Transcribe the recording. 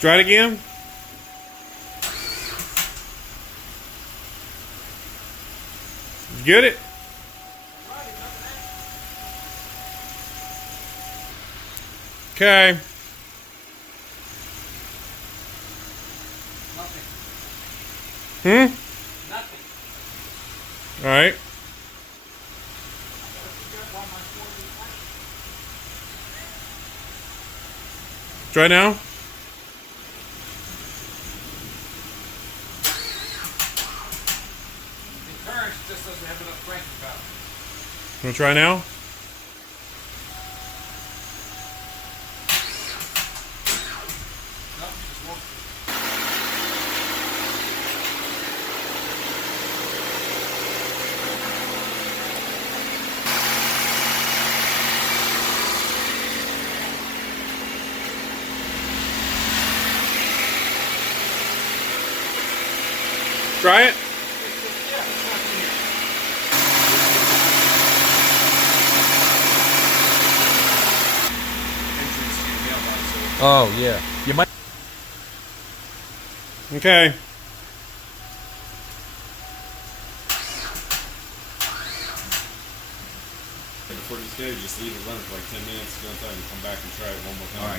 Try it again. You get it? Okay. Nothing. All right. Try now. It turns, just doesn't have enough cranking power. You want to try now? No, it just won't. Try it. Yeah, it's not in here. Entrance to your mailbox, so Oh yeah. You might. Okay. Before you just go, just leave it running for like 10 minutes, go inside and come back and try it one more time. All right.